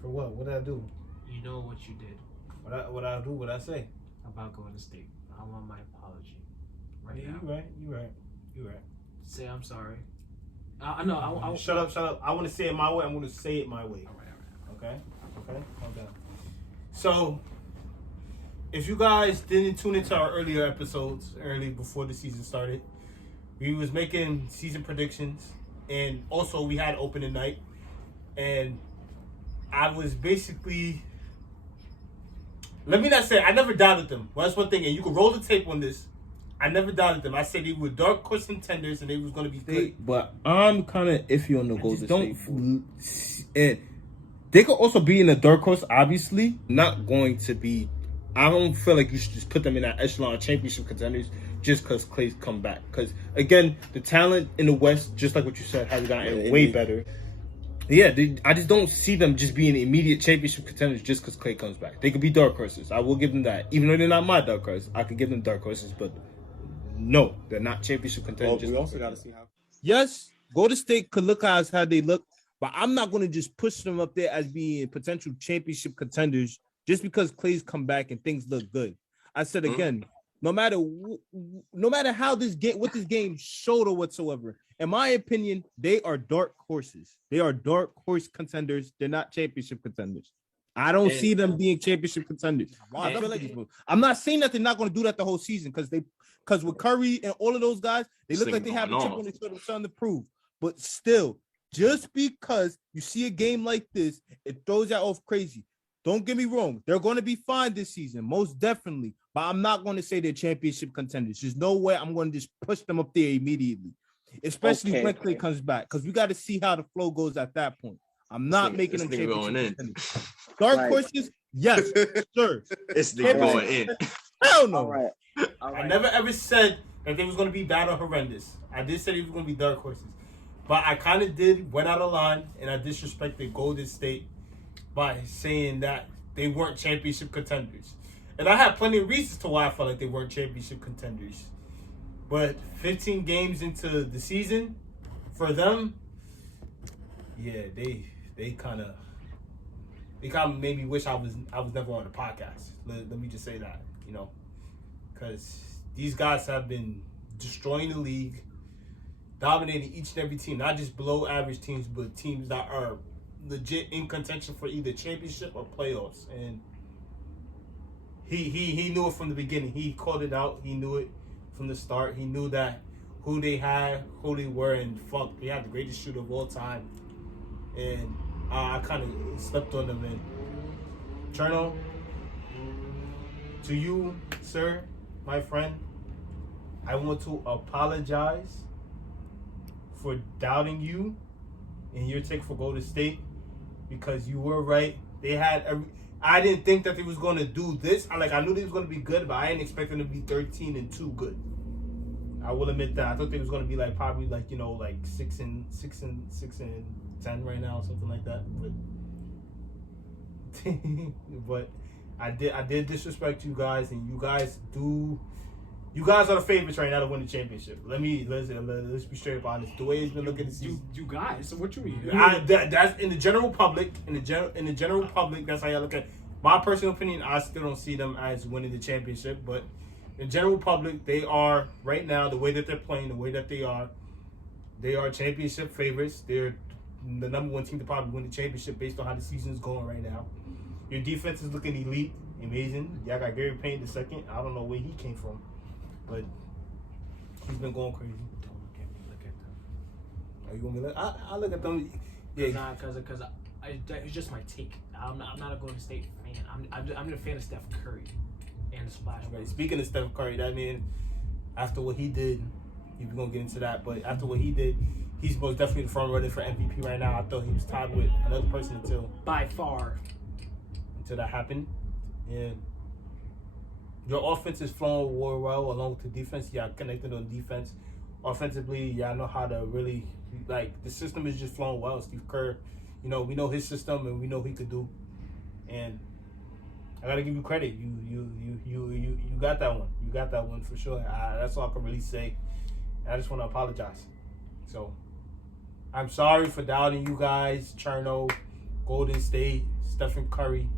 For what? What did I do? You know what you did. What I do? What I say? About going to state. I want my apology. Right now. You right. Say I'm sorry. I know. I Shut up. I want to say it my way. I'm going to say it my way. All right. Okay. Calm down. So, if you guys didn't tune into our earlier episodes, early before the season started, we was making season predictions, and also we had opening night, and I was basically. Let me not say I never doubted them. Well, that's one thing, and you can roll the tape on this. I never doubted them. I said they were dark horse contenders, and they was going to be good. But I'm kind of iffy on the Golden State. And they could also be in the dark horse, obviously. Not going to be. I don't feel like you should just put them in that echelon of championship contenders just because Clay's come back. Because, again, the talent in the West, just like what you said, has gotten way better. Yeah, I just don't see them just being immediate championship contenders just because Clay comes back. They could be dark horses. I will give them that. Even though they're not my dark horse, I could give them dark horses. But no, they're not championship contenders. Well, we also got to see how. Yes, Golden State could look as how they look, but I'm not going to just push them up there as being potential championship contenders just because Clay's come back and things look good. I said again, no matter how what this game showed or whatsoever, in my opinion, they are dark horses. They are dark horse contenders. They're not championship contenders. I don't see them being championship contenders. I'm not saying that they're not going to do that the whole season because with Curry and all of those guys, they look like they have a chip on their shoulder, something to prove. But still, just because you see a game like this, it throws that off crazy. Don't get me wrong. They're going to be fine this season, most definitely. But I'm not going to say they're championship contenders. There's no way I'm going to just push them up there immediately, especially when Clay comes back, because we got to see how the flow goes at that point. I'm not making them championship contenders. Dark horses, yes, sure. It's going in. Hell no. All right. I never ever said that they was going to be bad or horrendous. I did say they was going to be dark horses. But I kind of went out of line, and I disrespected Golden State by saying that they weren't championship contenders. And I had plenty of reasons to why I felt like they weren't championship contenders. But 15 games into the season, for them, yeah, they kind of made me wish I was never on the podcast. Let me just say that, because these guys have been destroying the league, dominating each and every team, not just below average teams, but teams that are legit in contention for either championship or playoffs. And he knew it from the beginning. He called it out. He knew it from the start. He knew that who they had, who they were, and they had the greatest shooter of all time. And I kind of slept on them. And Cherno, to you, sir, my friend, I want to apologize for doubting you in your take for Golden State, because you were right. They had I didn't think that they was going to do this. I knew they was going to be good, but I didn't expect them to be 13-2 good. I will admit that. I thought they was going to be probably 6 and 10 right now, something like that. But I did disrespect you guys, and you guys are the favorites right now to win the championship. Let's be straight up honest. The way it's been looking this season. You guys, so what you mean? That's in the general public. In the general public, that's how y'all look at it. My personal opinion, I still don't see them as winning the championship, but in the general public, they are right now, the way that they're playing, the way that they are championship favorites. They're the number one team to probably win the championship based on how the season is going right now. Your defense is looking elite, amazing. Y'all got Gary Payne II. I don't know where he came from, but he's been going crazy. Don't look at me. Look at them. Are you gonna be I look at them? Yeah. Because it's just my take. I'm not a Golden State fan. I'm a fan of Steph Curry and the Splash. Right. Speaking of Steph Curry, that means after what he did, we're gonna get into that. But after what he did, he's most definitely the front runner for MVP right now. I thought he was tied with another person until that happened. And your offense is flowing well along with the defense. Yeah, connected on defense. Offensively, yeah, I know how to really the system is just flowing well. Steve Kerr, we know his system and we know he could do. And I gotta give you credit. You got that one. You got that one for sure. That's all I can really say. And I just want to apologize. So I'm sorry for doubting you guys. Cherno, Golden State, Stephen Curry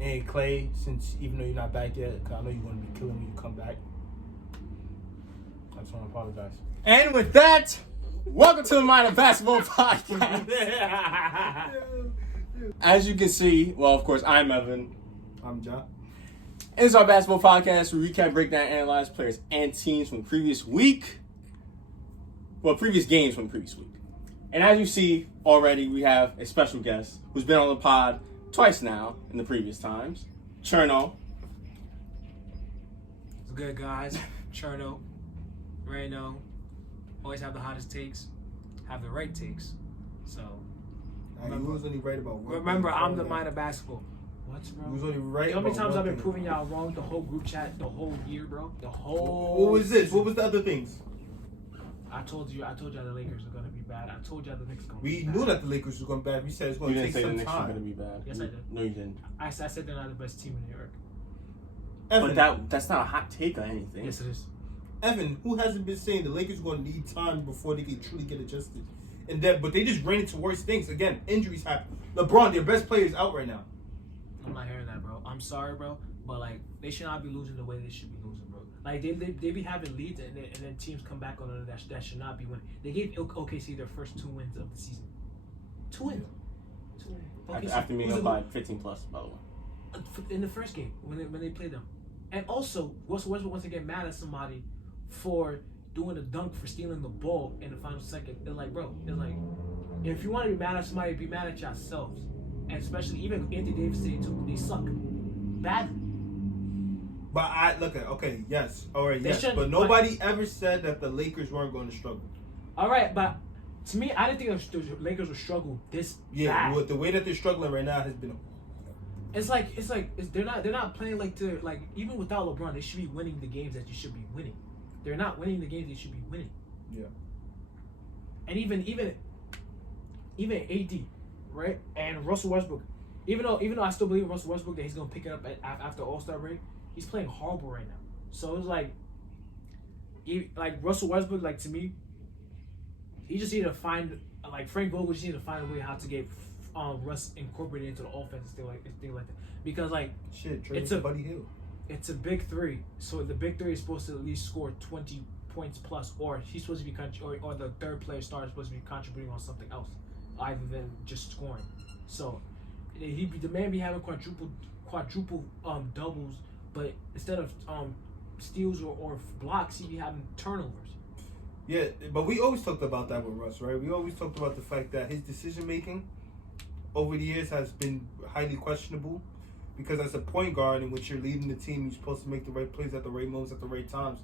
and Clay, since even though you're not back yet, because I know you're going to be killing when you come back. I just want to apologize. And with that, welcome to the Mind of Basketball Podcast. As you can see, well, of course, I'm Evan. I'm John. It's our basketball podcast. We recap, break down, analyze players and teams from the previous week. Well, previous games from the previous week. And as you see already, we have a special guest who's been on the pod twice now in the previous times. Cherno. It's good, guys. Cherno. Reno. Always have the hottest takes. Have the right takes. So, You was only right about one. remember, I'm the mind of basketball. What, You was bro? only right. You know how many about times one I've been thing. proving y'all wrong the whole group chat, the whole year, bro? The whole. What was this? season. What was the other things? I told you the Lakers are gonna be bad. I told you the Knicks are gonna be We bad. knew that the Lakers was going bad. We said it's going You to didn't take say the some Knicks were time. going to be bad. Yes, I did. No, you didn't. I said they're not the best team in New York. Evan, But that's not a hot take or anything. Yes, it is. Evan, who hasn't been saying the Lakers going to need time before they can truly get adjusted? And that, but they just ran into worse things. Again, injuries happen. LeBron, their best player, is out right now. I'm not hearing that, bro. I'm sorry, bro, but like they should not be losing the way they should be losing, bro. Like they be having leads and then teams come back on it that should not be winning. They gave OKC their first 2 wins of the season. 2 wins. 2 wins. OKC. After being Who's up the- by 15 plus, by the way. in the first game when they played them, and also Russell Westbrook wants to get mad at somebody for doing a dunk for stealing the ball in the final second. They're like, bro, it's like if you want to be mad at somebody, be mad at yourselves. And especially even Anthony Davis said too, they suck badly. But I look at yes, all right, They yes. should- But nobody ever said that the Lakers weren't going to struggle. All right, but to me, I didn't think the Lakers would struggle this Yeah, bad. the way that they're struggling right now has been. It's they're not playing like even without LeBron, they should be winning the games that you should be winning. They're not winning the games they should be winning. Yeah. And even AD, right? And Russell Westbrook, even though I still believe in Russell Westbrook that he's gonna pick it up after All-Star break, he's playing horrible right now. So it's like Russell Westbrook, like to me, he just need to find Frank Vogel just need to find a way how to get Russ incorporated into the offense and things like that. Because Shit, trade It's for a- Buddy Hill. it's a big three, so the big three is supposed to at least score 20 points plus, or he's supposed to be or the third player star is supposed to be contributing on something else, other than just scoring. So the man be having quadruple doubles, but instead of steals or blocks, he be having turnovers. Yeah, but we always talked about that with Russ, right? We always talked about the fact that his decision making over the years has been highly questionable, because as a point guard in which you're leading the team, you're supposed to make the right plays at the right moments at the right times.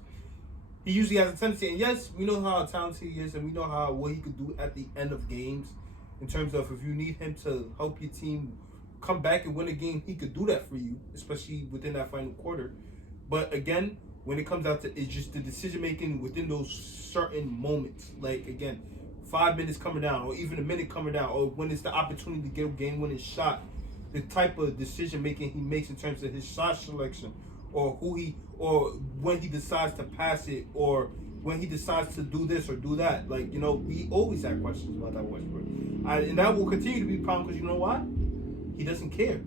He usually has a tendency, and yes, we know how talented he is, and we know what he could do at the end of games. In terms of if you need him to help your team come back and win a game, he could do that for you, especially within that final quarter. But again, when it comes out to it's just the decision making within those certain moments, like again, 5 minutes coming down, or even a minute coming down, or when it's the opportunity to get a game-winning shot, the type of decision making he makes in terms of his shot selection, or when he decides to pass it, or when he decides to do this or do that. We always have questions about that Westbrook, and that will continue to be a problem because you know why? He doesn't care.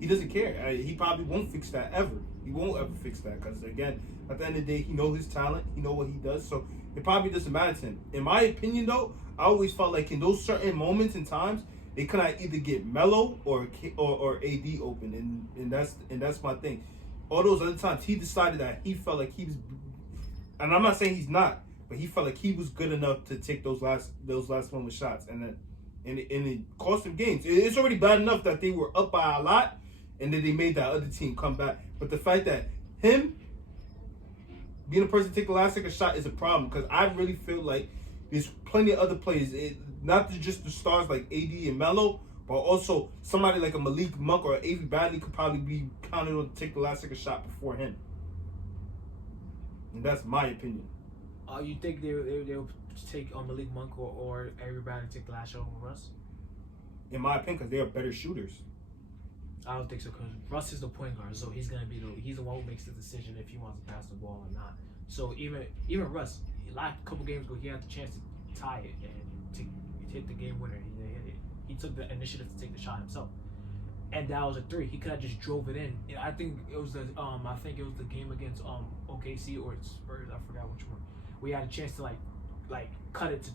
He doesn't care. He probably won't fix that ever. He won't ever fix that because again, at the end of the day, he knows his talent. He knows what he does, so it probably doesn't matter to him. In my opinion, though, I always felt like in those certain moments and times, they could either get Melo or AD open, and that's my thing. All those other times, he decided that he felt like he was, and I'm not saying he's not, but he felt like he was good enough to take those last moment shots, and it cost him games. It's already bad enough that they were up by a lot, and then they made that other team come back. But the fact that him being a person to take the last second shot is a problem, because I really feel like there's plenty of other players, not just the stars like AD and Melo, but also somebody like a Malik Monk or Avery Bradley could probably be counted on to take the last second shot before him. And that's my opinion. You think they'll take Malik Monk or everybody take the last shot over Russ? In my opinion, because they are better shooters. I don't think so, because Russ is the point guard, so he's gonna be he's the one who makes the decision if he wants to pass the ball or not. So even Russ, a couple games ago, he had the chance to tie it and to hit the game winner. He didn't hit it. He took the initiative to take the shot himself. and that was a 3. He could have just drove it in. I think it was the game against OKC or Spurs. I forgot which one. We had a chance to like cut it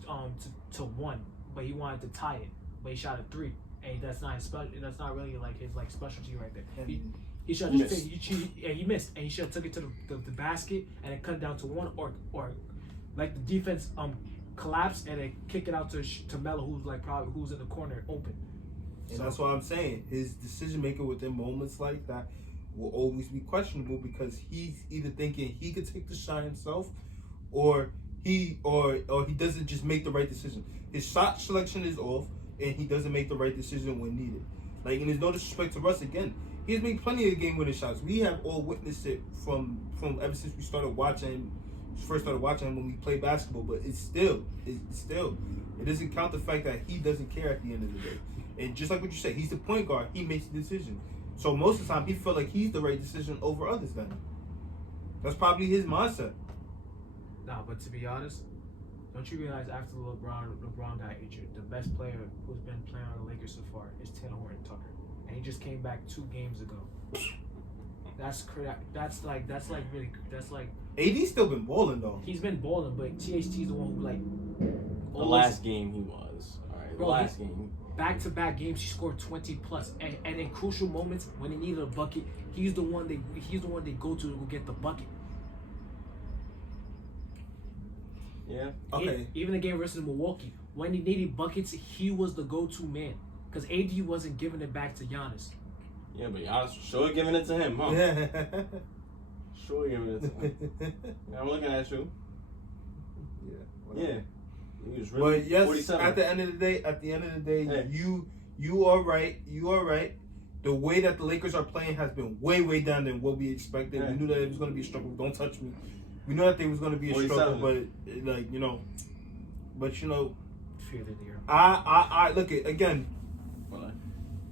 to 1, but he wanted to tie it, but he shot a 3, and that's not his that's not really like his like specialty right there. He should have just he missed, and he should have took it to the basket and then cut it down to 1, or like the defense collapse and then kick it out to Melo, who's in the corner open. And that's what I'm saying. His decision making within moments like that will always be questionable because he's either thinking he could take the shot himself, or he doesn't just make the right decision. His shot selection is off, and he doesn't make the right decision when needed. Like, and there's no disrespect to Russ again. He's made plenty of game-winning shots. We have all witnessed it from ever since we started watching him. First started watching him when we played basketball, but it doesn't count the fact that he doesn't care at the end of the day. And just like what you said, he's the point guard. He makes the decision. So most of the time, he felt like he's the right decision over others. Then that's probably his mindset. Nah, but to be honest, don't you realize after LeBron got injured, the best player who's been playing on the Lakers so far is Taylor Horton-Tucker, and he just came back 2 games ago. That's correct. That's like AD's still been balling though. He's been balling, but THT's the one who like. The last game he was. All right, the last game. Back-to-back games, he scored 20 plus, and in crucial moments when they needed a bucket, he's the one they go to get the bucket. Yeah. Okay. Even the game versus Milwaukee, when he needed buckets, he was the go-to man because AD wasn't giving it back to Giannis. Yeah, but Giannis was sure giving it to him, huh? Sure giving it to him. Yeah, I'm looking at you. Yeah. He was really But yes, 47. at the end of the day, Hey. you are right. You are right. The way that the Lakers are playing has been way down than what we expected. Yeah. We knew that it was going to be a struggle. Don't touch me. We knew that there was going to be a 47. struggle, but Fear the year. I look at again. Well,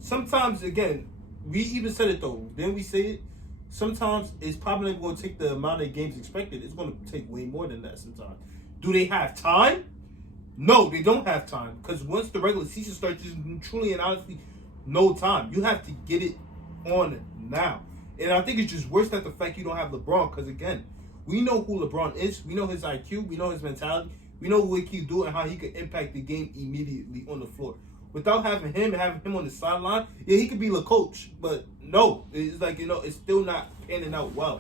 Sometimes again, we even said it though. Then we say it. Sometimes it's probably not going to take the amount of games expected. It's going to take way more than that. Sometimes, do they have time? No, they don't have time because once the regular season starts, there's truly and honestly no time. You have to get it on now. And I think it's just worse than the fact you don't have LeBron because, again, we know who LeBron is. We know his IQ. We know his mentality. We know what he can do and how he can impact the game immediately on the floor. Without having him on the sideline, yeah, he could be the coach. But no, it's like, it's still not panning out well.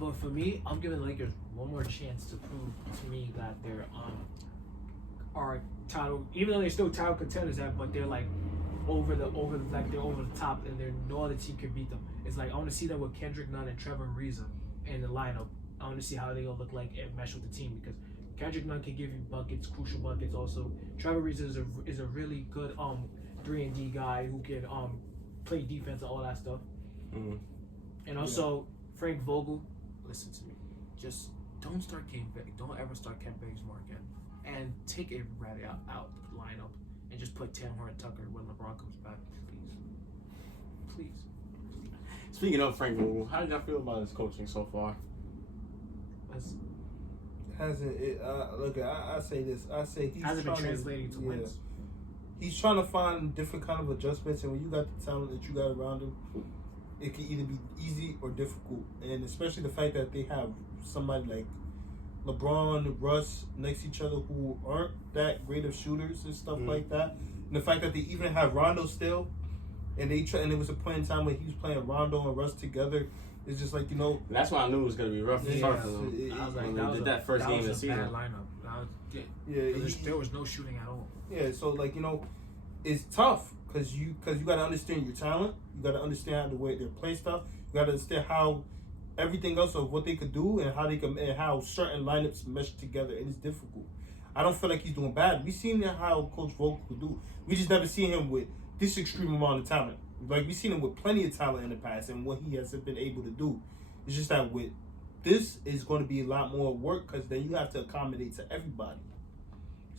But for me, I'm giving the Lakers one more chance to prove to me that they're are title, even though they're still title contenders, but they're like over the top, and no other team can beat them. It's like I want to see them with Kendrick Nunn and Trevor Ariza in the lineup. I want to see how they gonna look like and mesh with the team because Kendrick Nunn can give you buckets, crucial buckets. Also, Trevor Ariza is a really good 3-and-D guy who can play defense and all that stuff. mm-hmm. And also Frank Vogel, listen to me, just don't ever start Kent Bazemore again. And take everybody out the lineup and just put Taylor Horton-Tucker when LeBron comes back, please. Speaking of Frank Vogel, how did y'all feel about his coaching so far? Look, I say this. I say he's hasn't been trying translating to wins. He's trying to find different kind of adjustments, and when you got the talent that you got around him, it can either be easy or difficult. And especially the fact that they have somebody like LeBron, Russ next to each other who aren't that great of shooters and stuff like that. And the fact that they even have Rondo still, and there was a point in time when he was playing Rondo and Russ together. It's just like, That's why I knew it was going to be rough to start for them. I was like, when they did that first game of the season. Bad lineup. There was no shooting at all. Yeah, so it's tough because you got to understand your talent. You got to understand the way they play stuff. You got to understand how everything else of what they could do and how certain lineups mesh together, and it's difficult. I don't feel like he's doing bad. We've seen how Coach Vogel could do. We just never seen him with this extreme amount of talent. Like, we've seen him with plenty of talent in the past and what he has been able to do. It's just that with this is going to be a lot more work because then you have to accommodate to everybody.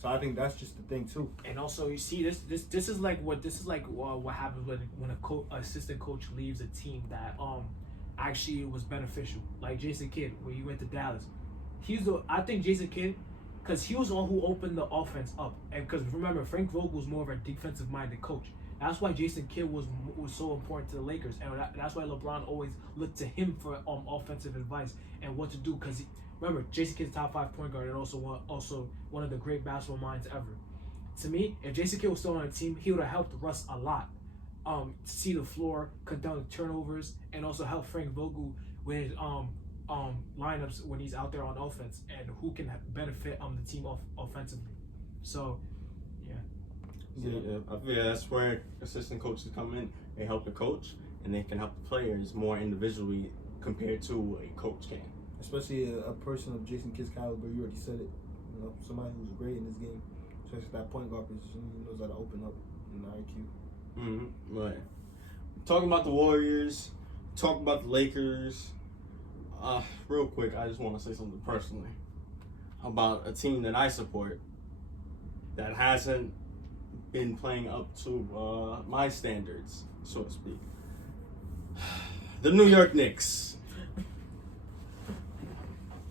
So I think that's just the thing too. And also, you see, this is like what happens when a assistant coach leaves a team that actually was beneficial. Like Jason Kidd, when he went to Dallas, I think Jason Kidd, because he was the one who opened the offense up. And because remember, Frank Vogel was more of a defensive minded coach. That's why Jason Kidd was so important to the Lakers, and that's why LeBron always looked to him for offensive advice and what to do. Because remember, Jason Kidd's top 5 point guard and also one of the great basketball minds ever. To me, if Jason Kidd was still on the team, he would have helped Russ a lot. See the floor, cut down the turnovers, and also help Frank Vogel with lineups when he's out there on offense and who can benefit the team offensively. So, yeah. I feel that's where assistant coaches come in. They help the coach, and they can help the players more individually compared to a coach can. Especially a person of Jason Kidd's caliber. You already said it. You know, somebody who's great in this game, especially that point guard position. He knows how to open up in the IQ. Right. Talking about the Warriors, talking about the Lakers. Real quick, I just want to say something personally about a team that I support that hasn't been playing up to my standards, so to speak. The New York Knicks.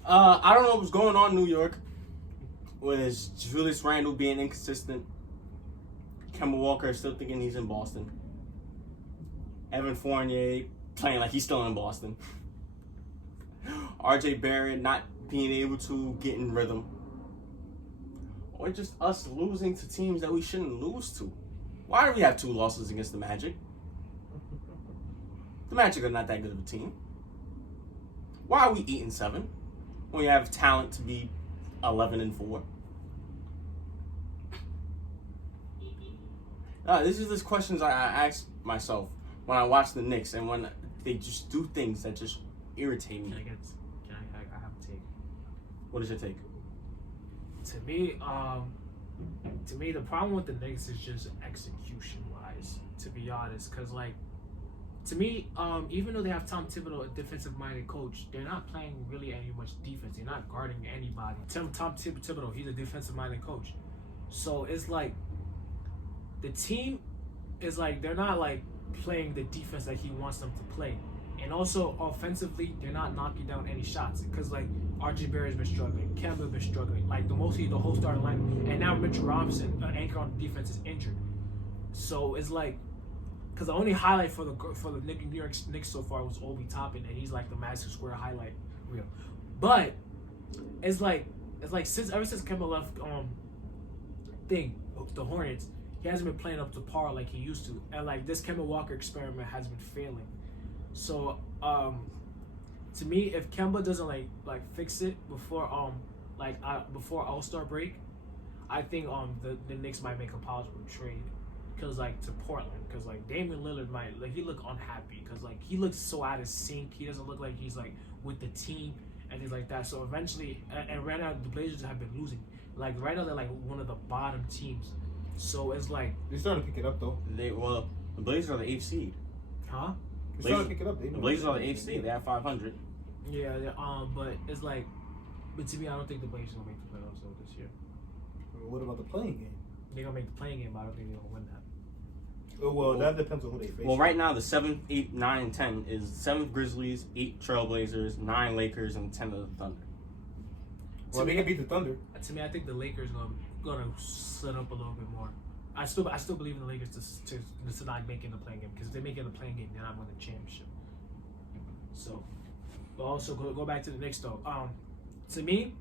I don't know what's going on in New York with Julius Randle being inconsistent. Kemba Walker still thinking he's in Boston. Evan Fournier playing like he's still in Boston. RJ Barrett not being able to get in rhythm. Or just us losing to teams that we shouldn't lose to. Why do we have 2 losses against the Magic? The Magic are not that good of a team. Why are we 8-7 when we have talent to be 11-4? This is questions I ask myself when I watch the Knicks and when they just do things that just irritate me. I have a take. What is your take? To me, the problem with the Knicks is just execution-wise, to be honest. Because, like, to me, even though they have Tom Thibodeau, a defensive-minded coach, they're not playing really any much defense. They're not guarding anybody. Tom Thibodeau, he's a defensive-minded coach. So it's like the team is like they're not like playing the defense that he wants them to play. And also offensively, they're not knocking down any shots because like RJ Barrett's been struggling, Kemba been struggling, like the whole starting lineup, and now Mitchell Robinson, anchor on defense, is injured. So it's like, because the only highlight for the New York Knicks so far was Obi Toppin, and he's like the Madison Square highlight reel. But it's like ever since Kemba left the Hornets, he hasn't been playing up to par like he used to, and like this Kemba Walker experiment has been failing. So, to me, if Kemba doesn't like fix it before before All-Star break, I think the Knicks might make a possible trade, cause like to Portland, cause like Damian Lillard might he look unhappy, cause like he looks so out of sync. He doesn't look like he's like with the team and things like that. So eventually, and right now the Blazers have been losing. Like right now they're like one of the bottom teams. So it's like they're starting to pick it up though. The Blazers are the 8th seed. Huh? They're starting to pick it up. The Blazers are the 8th seed. They have 500. Yeah. But it's like, but to me, I don't think the Blazers gonna make the playoffs though this year. What about the playing game? They're gonna make the playing game, but I don't think they're gonna win that. Oh, well, that depends on who they face. Well, right now the 7th, 8th, 9, and 10 is 7th Grizzlies, 8 Trailblazers, 9 Lakers, and 10 of the Thunder. Well, they can beat the Thunder. To me, I think the Lakers gonna set up a little bit more. I still believe in the Lakers to not making the playing game, because if they make it a playing game, they're not winning the championship. So, but also go back to the Knicks though. To me,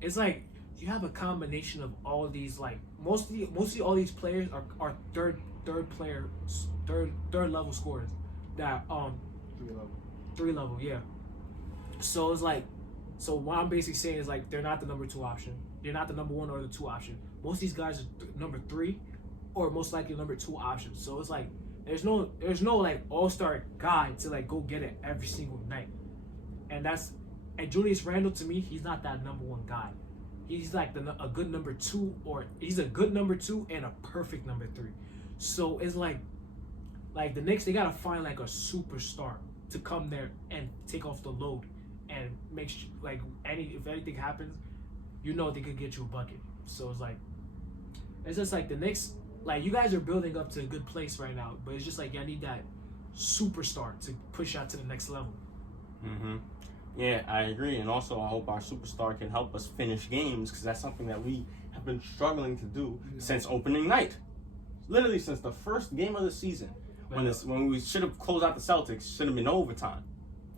it's like you have a combination of all these like mostly all these players are third level scorers that 3 level, yeah. So it's like, so what I'm basically saying is like they're not the number 2 option. They're not the number 1 or the 2 option. Most of these guys are number 3 or most likely number 2 options. So it's like there's no like all-star guy to like go get it every single night. And Julius Randle, to me, he's not that number 1 guy. He's like a good number 2, or he's a good number 2 and a perfect number 3. So it's like the Knicks, they gotta find like a superstar to come there and take off the load and make sure, like if anything happens, you know they could get you a bucket. So it's just like the Knicks, like you guys are building up to a good place right now, but it's just like I need that superstar to push out to the next level. Mm-hmm. Yeah, I agree, and also I hope our superstar can help us finish games, because that's something that we have been struggling to do since opening night. Literally since the first game of the season, when we should have closed out the Celtics, should have been overtime.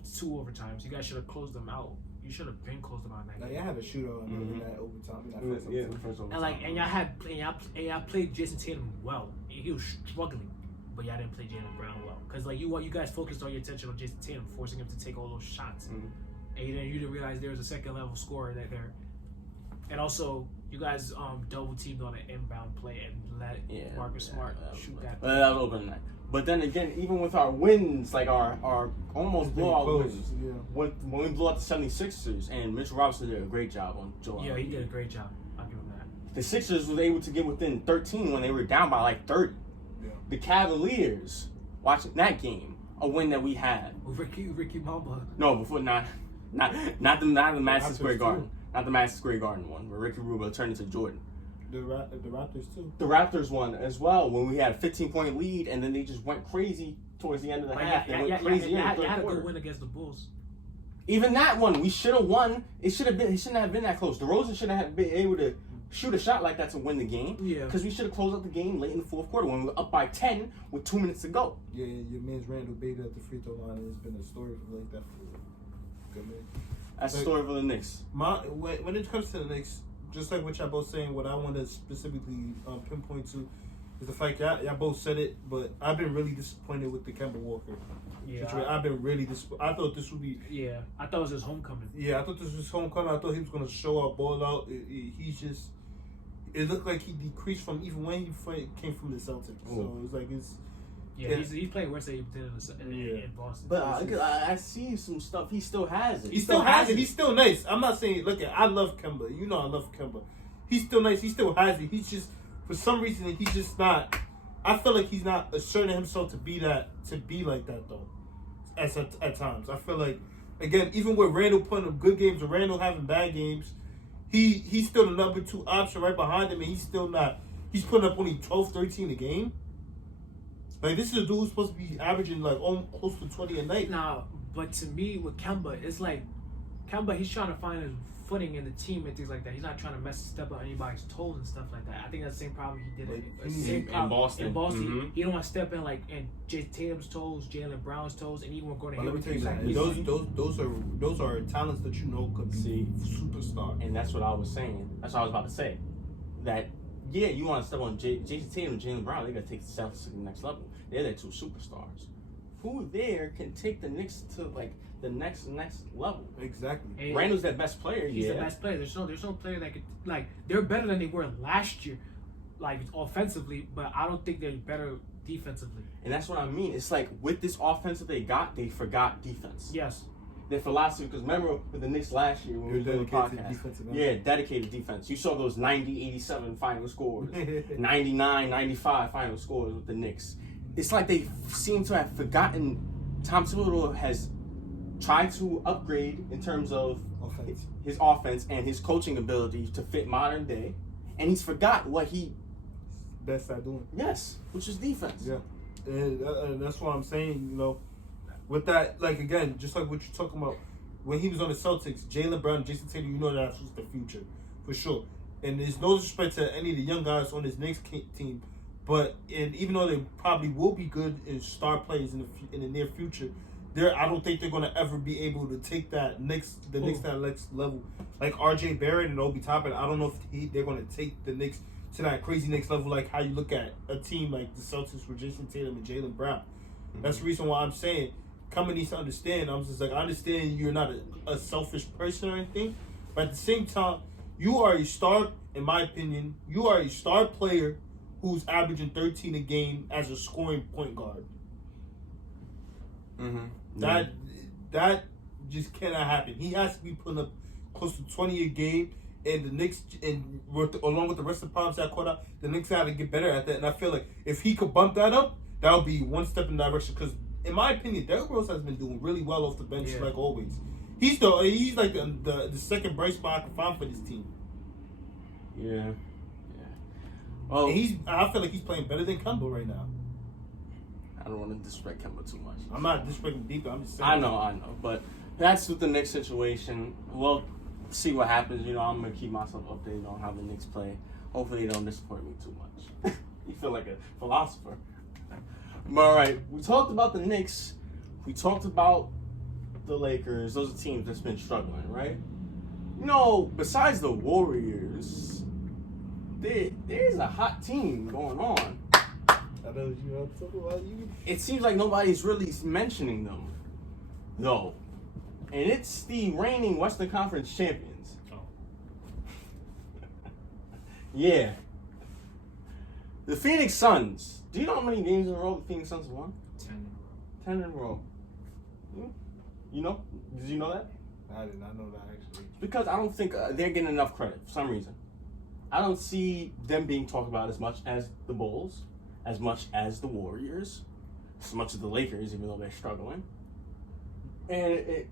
It's 2 overtimes. You guys should have closed them out. You should have been closed them out in that Like, game. y'all had a shootout in that overtime. In that first Yeah, overtime. the first overtime. And like, and y'all played Jason Tatum well. He was struggling, but y'all didn't play Jaylen Brown well. Cause like you guys focused all your attention on Jason Tatum, forcing him to take all those shots, and you didn't realize there was a second level scorer there. And also, you guys double teamed on an inbound play and let Marcus Smart shoot that. That was open night. But then again, even with our wins, like our almost blowout wins, when we blew out the 76ers, and Mitchell Robinson did a great job on Joel. Yeah, he did a great job. I'll give him that. The Sixers was able to get within 13 when they were down by like 30. Yeah. The Cavaliers, watching that game, a win that we had. Ricky Mamba. No, before not the Madison Square Raptors Garden, too. not the Madison Square Garden one, where Ricky Rubio turned into Jordan. The Raptors too. The Raptors won as well when we had a 15-point lead, and then they just went crazy towards the end of the half. They went crazy in the third had a quarter. good win against the Bulls. Even that one, we should have won. It shouldn't have been that close. DeRozan should have been able to shoot a shot like that to win the game. Yeah. Because we should have closed out the game late in the fourth quarter when we were up by 10 with 2 minutes to go. Yeah, your man's Randall baited at the free throw line, and it's been a story like that for good man. That's the story for the Knicks. When it comes to the Knicks, just like what y'all both saying, what I want to specifically pinpoint to is the fact y'all both said it, but I've been really disappointed with the Kemba Walker. Yeah. I've been really disappointed. I thought this would be. Yeah, I thought it was his homecoming. Yeah, I thought this was his homecoming. I thought he was going to show up, ball out. He's just. It looked like he decreased from even when he came from the Celtics. So it was like it's. Yeah, he's playing worse than he did in Boston. But I see some stuff. He still has it. He still has it. He's still nice. I'm not saying. Look, I love Kemba. You know I love Kemba. He's still nice. He still has it. He's just for some reason he's just not. I feel like he's not asserting himself to be like that though. At times, I feel like again, even with Randall putting up good games or Randall having bad games, he's still the number 2 option right behind him, and he's still not. He's putting up only 12, 13 a game. Like this is a dude who's supposed to be averaging like almost close to 20 a night. Nah, but to me with Kemba, it's like Kemba, he's trying to find his footing in the team and things like that. He's not trying to step on anybody's toes and stuff like that. I think that's the same problem he did in Boston. In Boston, Mm-hmm. he don't want to step in like in Tatum's toes, Jaylen Brown's toes, and even when Gordon But let me Hayward tell you something. Those are talents that you know could be superstar. And that's what I was saying. That's what I was about to say. That you want to step on Jason Tatum and Jaylen Brown, they got to take the Celtics to the next level. They're their 2 superstars. Who there can take the Knicks to like the next level? Exactly. And Randall's their best player. He's the best player. There's no player that could like they're better than they were last year, like offensively, but I don't think they're better defensively. And that's what I mean. It's like with this offense that they got, they forgot defense. Yes. Their philosophy, because remember with the Knicks last year when we were doing the dedicated to podcast, defensive dedicated defense. You saw those 90, 87 final scores, 99, 95 final scores with the Knicks. It's like they seem to have forgotten. Tom Thibodeau has tried to upgrade in terms of his offense and his coaching ability to fit modern day, and he's forgot what he best at doing. Yes, which is defense. Yeah, and that's what I'm saying. You know, with that, like again, just like what you're talking about, when he was on the Celtics, Jaylen Brown, Jason Tatum, you know that was the future for sure. And there's no disrespect to any of the young guys on this Knicks team, but even though they probably will be good as star players in the near future, I don't think they're gonna ever be able to take that Knicks to that next level. Like R.J. Barrett and Obi Toppin, I don't know if they're gonna take the Knicks to that crazy next level, like how you look at a team like the Celtics with Jason Tatum and Jaylen Brown. That's the reason why I'm saying Kemba needs to understand. I'm just like, I understand you're not a selfish person or anything, but at the same time, you are a star. In my opinion, you are a star player who's averaging 13 a game as a scoring point guard. Mm-hmm. That just cannot happen. He has to be putting up close to 20 a game, and the Knicks, along with the rest of the problems that caught up, the Knicks got to get better at that. And I feel like if he could bump that up, that would be one step in the direction. Because in my opinion, Derrick Rose has been doing really well off the bench, like always. He's like the second bright spot I can find for this team. Yeah. Oh, I feel like he's playing better than Kemba right now. I don't want to disrespect Kemba too much. I'm not disrespecting deep. I'm just saying. I know, but that's with the Knicks situation. We'll see what happens. You know, I'm gonna keep myself updated on how the Knicks play. Hopefully, they don't disappoint me too much. You feel like a philosopher. All right, we talked about the Knicks. We talked about the Lakers. Those are teams that's been struggling, right? Besides the Warriors, there's a hot team going on. I know you want to talk about you. It seems like nobody's really mentioning them, though. And it's the reigning Western Conference champions. Oh. Yeah. The Phoenix Suns. Do you know how many games in a row the Phoenix Suns have won? 10. 10 in a row. You know? Did you know that? I did not know that actually. Because I don't think they're getting enough credit for some reason. I don't see them being talked about as much as the Bulls, as much as the Warriors, as much as the Lakers, even though they're struggling. And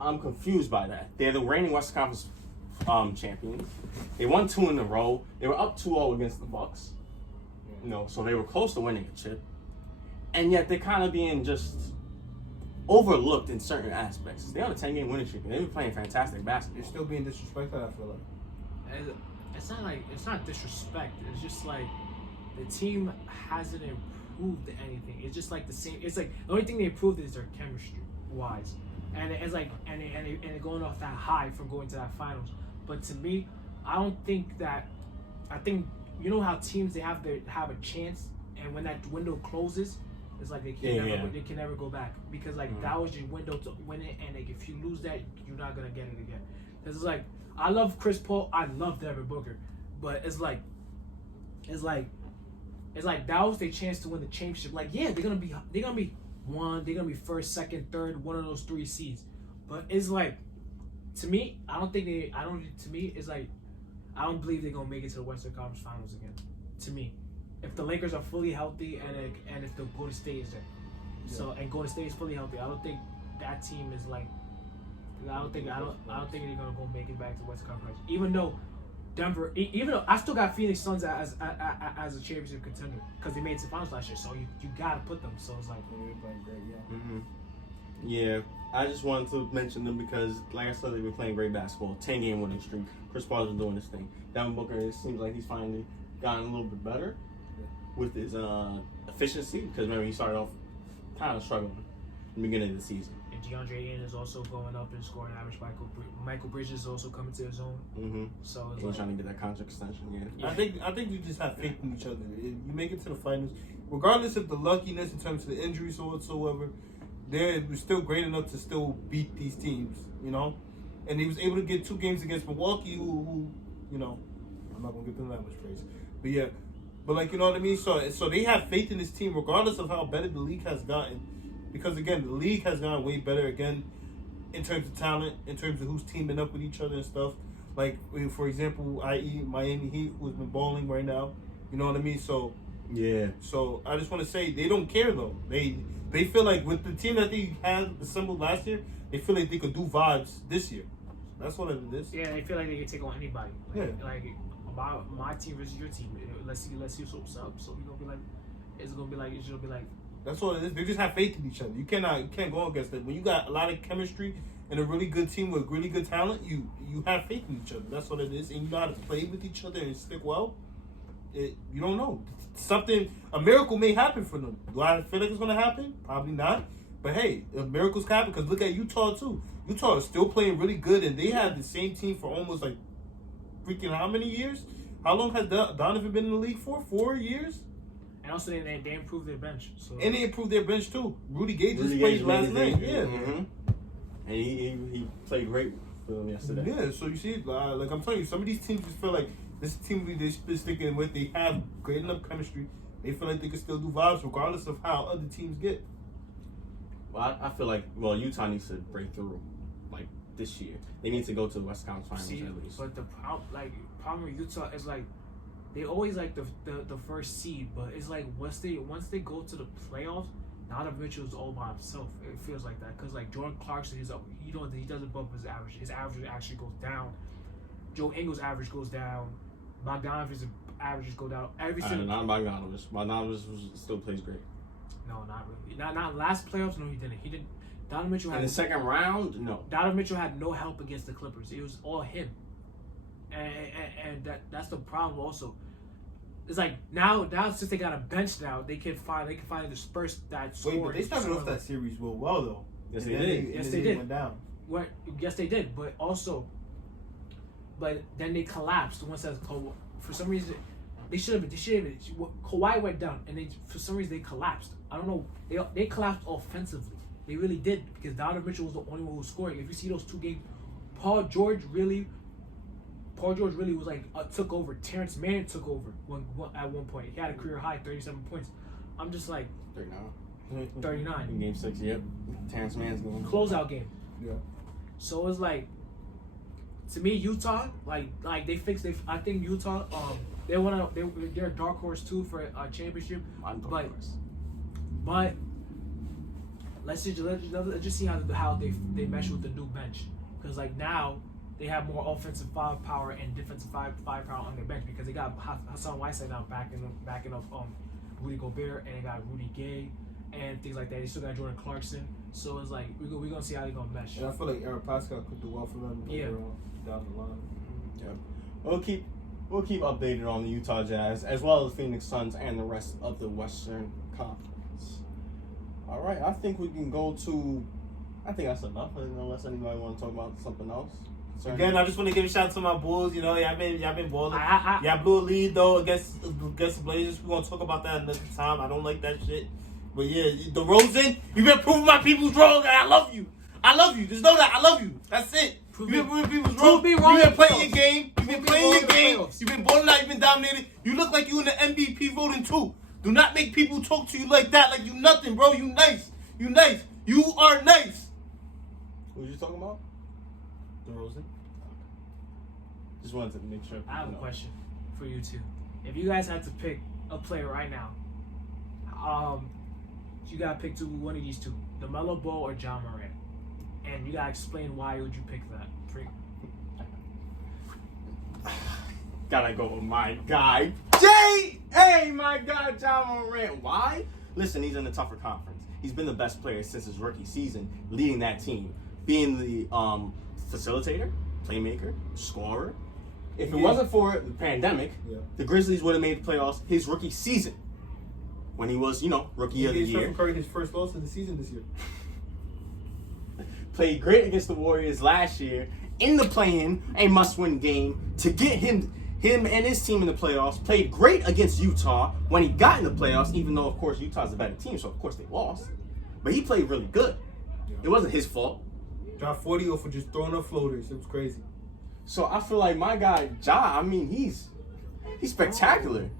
I'm confused by that. They're the reigning Western Conference champions. They won 2 in a row. They were up 2-0 against the Bucks. So they were close to winning a chip. And yet they're kind of being just overlooked in certain aspects. They're on a 10-game winning streak, and they've been playing fantastic basketball. You're still being disrespected, I feel like. It's not disrespect. It's just like the team hasn't improved anything. It's just like the same. It's like the only thing they improved is their chemistry wise, and it's like and going off that high from going to that finals. But to me, I don't think that. I think how teams they have a chance, and when that window closes, it's like they can never go back, because like that was your window to win it, and like if you lose that, you're not gonna get it again. Because it's like I love Chris Paul, I love Devin Booker, but it's like that was their chance to win the championship. Like they're gonna be first, second, third, one of those 3 seeds. But it's like, to me, it's like I don't believe they're gonna make it to the Western Conference Finals again. To me, if the Lakers are fully healthy and if the Golden State is there, and Golden State is fully healthy, I don't think that team is like. I don't think they're gonna go make it back to the Western Conference. Even though Denver, even though I still got Phoenix Suns as a championship contender because they made it to the finals last year, so you gotta put them. So it's like They're playing great, yeah. Mm-hmm. Yeah, I just wanted to mention them because, like I said, they've been playing great basketball. 10-game winning streak. Chris Paul's been doing this thing. Devin Booker, it seems like he's finally gotten a little bit better with his efficiency, because remember he started off kind of struggling in the beginning of the season. And DeAndre Ayton is also going up in scoring average. Michael Bridges is also coming to his own. Mm-hmm. So he's trying to get that contract extension. Yeah. I think you just have faith in each other. If you make it to the finals, regardless of the luckiness in terms of the injuries or whatsoever, they're still great enough to still beat these teams, And he was able to get 2 games against Milwaukee, who I'm not gonna give them that much praise, but yeah, but like what I mean. So they have faith in this team, regardless of how better the league has gotten, because again, the league has gotten way better again in terms of talent, in terms of who's teaming up with each other and stuff. Like for example, i.e. Miami Heat, who's been balling right now. You know what I mean? So yeah. So I just want to say they don't care though. They feel like with the team that they had assembled last year, they feel like they could do vibes this year. That's what it is. Yeah, they feel like they can take on anybody. Yeah. Like about my team versus your team. Let's see what's up. So we're gonna be like, it's gonna be like. That's what it is. They just have faith in each other. You can't go against them. When you got a lot of chemistry and a really good team with really good talent, you have faith in each other. That's what it is. And you know how to play with each other and stick well. You don't know. A miracle may happen for them. Do I feel like it's going to happen? Probably not. But hey, if miracles can happen, because look at Utah too. Utah is still playing really good, and they had the same team for almost like freaking how many years? How long has Donovan been in the league for? 4 years? And also they improved their bench. So. And they improved their bench too. Rudy Gay just played last night. Yeah. Mm-hmm. And he played great for them yesterday. Yeah, so you see, like I'm telling you, some of these teams just feel like this team they're sticking with, they have great enough chemistry. They feel like they can still do vibes regardless of how other teams get. Well, I feel like, Utah needs to break through, like, this year. They need to go to the West Conference Finals at least. But the problem with Utah is, like, they always, like, the first seed, but it's like once they go to the playoffs, Donovan Mitchell's all by himself. It feels like that. Because, like, Jordan Clarkson, he doesn't bump his average. His average actually goes down. Joe Ingles' average goes down. Bogdanovich's averages go down. Not Bogdanovic. Bogdanovic still plays great. No, not really. Not last playoffs. No, he didn't. He didn't. Donovan Mitchell had in the second round. No. Donovan Mitchell had no help against the Clippers. It was all him, and that's the problem. Also, It's like now since they got a bench now, they can finally disperse that score. Wait, but they started off that series real well though. Yes, And they then did. and Yes, then they did. Went down. What? Yes, they did, but then they collapsed once that for some reason they should have been. Kawhi went down, and for some reason they collapsed. I don't know. They collapsed offensively. They really did because Donovan Mitchell was the only one who was scoring. If you see those two games, Paul George really was like took over. Terrence Mann took over at one point. He had a career high 37 points. I'm just like 39 In Game 6, yep. Terrence Mann's going. closeout game. Yeah. So it's like, to me, Utah, like they fixed. I think Utah, they're a dark horse too for a championship. But let's just see how they mesh with the new bench, because like now they have more offensive firepower and defensive firepower on their bench because they got Hassan Whiteside now backing up Rudy Gobert, and they got Rudy Gay and things like that. They still got Jordan Clarkson. So it's like we're gonna see how they're gonna mesh. And I feel like Eric Pascal could do well for them later on down the line. Yeah. We'll keep updated on the Utah Jazz as well as Phoenix Suns and the rest of the Western Conference. All right, I think we can go to. I think that's enough. Unless anybody want to talk about something else. Again, I just want to give a shout out to my Bulls. You know, y'all been balling. I Y'all blew a lead though against the Blazers. We're gonna talk about that another time. I don't like that shit. But yeah, DeRozan, you've been proving my people's wrong, and I love you. I love you. Just know that I love you. That's it. You've been proving people's wrong. Prove me wrong You've been in the playing your playoffs. game. You've been playing your game. You've been balling out. You've been dominated. You look like you in the MVP voting too. Do not make people talk to you like that. Like you nothing, bro. You nice. You nice. You are nice. What you talking about? DeRozan. Just wanted to make sure. I have a question for you two. If you guys had to pick a player right now, you gotta pick one of these two, LaMelo Ball or John Morant, and you gotta explain why would you pick that. Gotta go with my guy, J.A. My guy, John Morant. Why? Listen, he's in a tougher conference. He's been the best player since his rookie season, leading that team, being the facilitator, playmaker, scorer. If it wasn't for the pandemic, the Grizzlies would have made the playoffs his rookie season. When he was, rookie of the year. Stephen Curry his first loss of the season this year. Played great against the Warriors last year in the play-in, a must-win game to get him and his team in the playoffs. Played great against Utah when he got in the playoffs, even though, of course, Utah's a better team, so of course they lost. But he played really good. It wasn't his fault. Dropped 40 off for just throwing up floaters. It was crazy. So I feel like my guy, Ja, he's spectacular.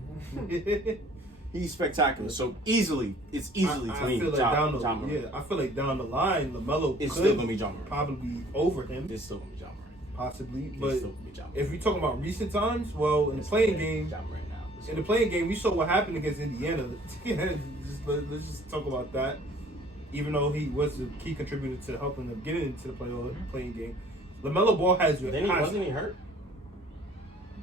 He's spectacular. So it's easily to me. I feel like Ja I feel like down the line, LaMelo It's could still gonna be Ja Morant. probably be over him, It's still gonna be Ja Morant. possibly. It's But still gonna be Ja Morant. if you're talking about recent times, well, in the playing game, Ja Morant now. in the playing game, we saw what happened against Indiana. Let's just talk about that. Even though he was a key contributor to helping them get into the playing game, LaMelo Ball Wasn't he hurt?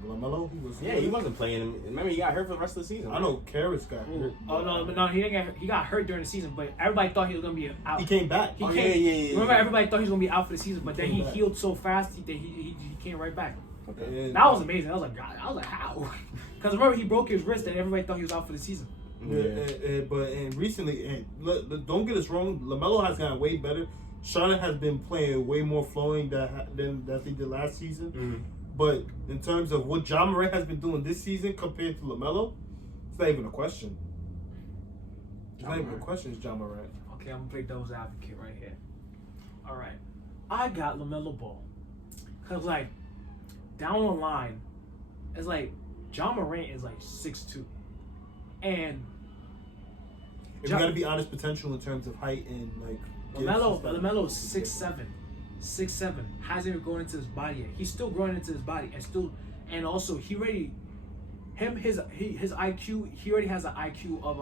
LaMelo, he was. Yeah, he wasn't playing him. Remember, he got hurt for the rest of the season. I know Karras got hurt. Oh no, he got hurt during the season, but everybody thought he was gonna be out. He came back. He Oh, came, yeah. Remember, everybody thought he was gonna be out for the season, but then he back. healed so fast that he came right back. And, That was amazing. I was like, God, how? Because remember, he broke his wrist and everybody thought he was out for the season. But recently, don't get us wrong, LaMelo has gotten way better. Charlotte has been playing way more flowing than he did last season. Mm-hmm. But in terms of what Ja Morant has been doing this season compared to LaMelo, it's not even a question. It's not even a question. It's Ja Morant. Okay, I'm gonna play devil's advocate right here. All right, I got LaMelo Ball because like down the line, it's like Ja Morant is like 6'2", and If you gotta be honest, potential in terms of height and like LaMelo is 6'7", hasn't even grown into his body yet. He's still growing into his body, and also his IQ. He already has an IQ of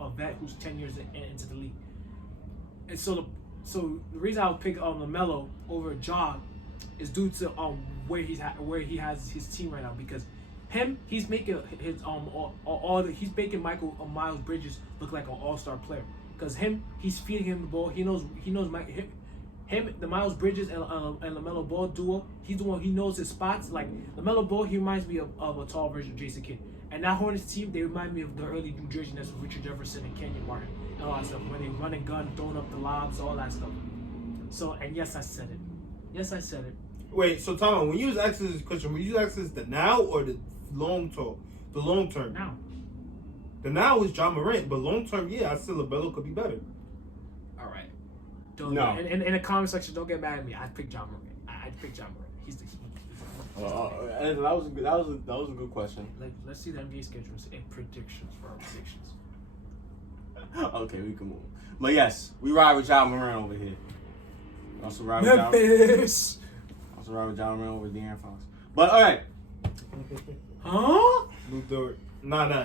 a vet who's 10 years into the league. And so the reason I would pick LaMelo over Ja is due to where he has his team right now, because he's making his he's making Miles Bridges look like an all-star player, because he's feeding him the ball. He knows the Miles Bridges and LaMelo Ball duo. He knows his spots. Like LaMelo Ball, he reminds me of a tall version of Jason Kidd, And that Hornets team, they remind me of the early New Jersey Nets with Richard Jefferson and Kenyon Martin and all that stuff. When they run and gun, throwing up the lobs, all that stuff. So, and yes, I said it. Yes, I said it. Wait, so Tom, when you use access, question, when you use access the now or the long term? The long term. Now. The now is John Morant, but long term, yeah, I still LaMelo could be better. All right. Don't No. In the comment section, don't get mad at me. I picked John Morant. I picked John Morant. He's And that was a good question. like, let's see the NBA schedules and predictions for our predictions. Okay, we can move. But yes, we ride with John Moran over here. We also ride with John. Memphis. Also ride with John Moran over De'Aaron Fox. But all right, Huh? Lou Dort. Nah.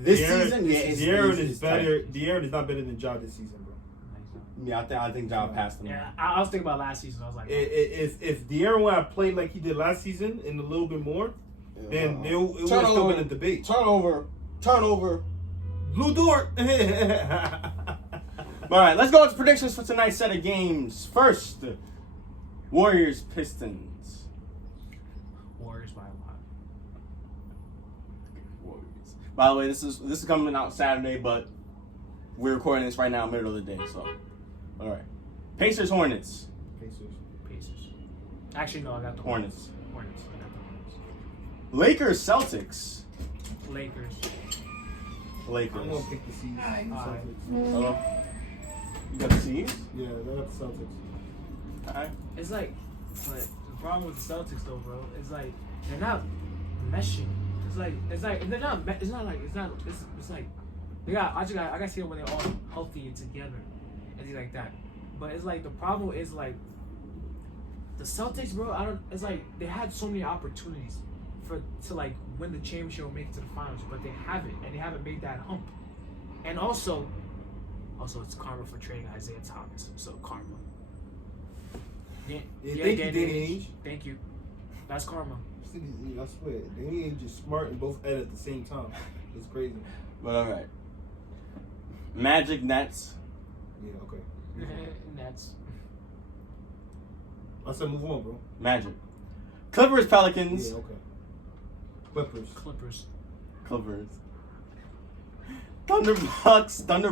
This season, yeah, De'Aaron it's is better. tight. De'Aaron is not better than Ja this season, bro. yeah, I think John passed him. Yeah, I was thinking about last season. I was like, If De'Aaron would have played like he did last season and a little bit more, then it would have still been a debate. Turnover. Lou Dort. All right, let's go into predictions for tonight's set of games. First, Warriors Pistons. Warriors by a lot. Warriors. By the way, this is coming out Saturday, but we're recording this right now, middle of the day. So, all right. Pacers Hornets. Pacers. Actually, no, I got the Hornets. Hornets. I got the Hornets. Lakers Celtics. Lakers. Lakers. I'm gonna pick the C's. Alright. Hello. You got the C's? Yeah, they got the Celtics. All right. It's like, but the problem with the Celtics though, bro, is like they're not meshing. It's like they're not. It's like they got. I gotta see it when they're all healthy and together and things like that. But it's like the problem is like the Celtics, bro. It's like they had so many opportunities to like win the championship or make it to the finals, but they haven't, and they haven't made that hump. And also it's karma for trading Isaiah Thomas. So karma. Yeah, Thank you, Danny Ainge. Thank you. That's karma. I swear, Danny Ainge is smart and both at the same time. It's crazy. But all right. Magic Nets. Yeah, okay. Nets. I said move on, bro. Magic. Clippers Pelicans. Yeah, okay. Clippers. Clippers. Thunder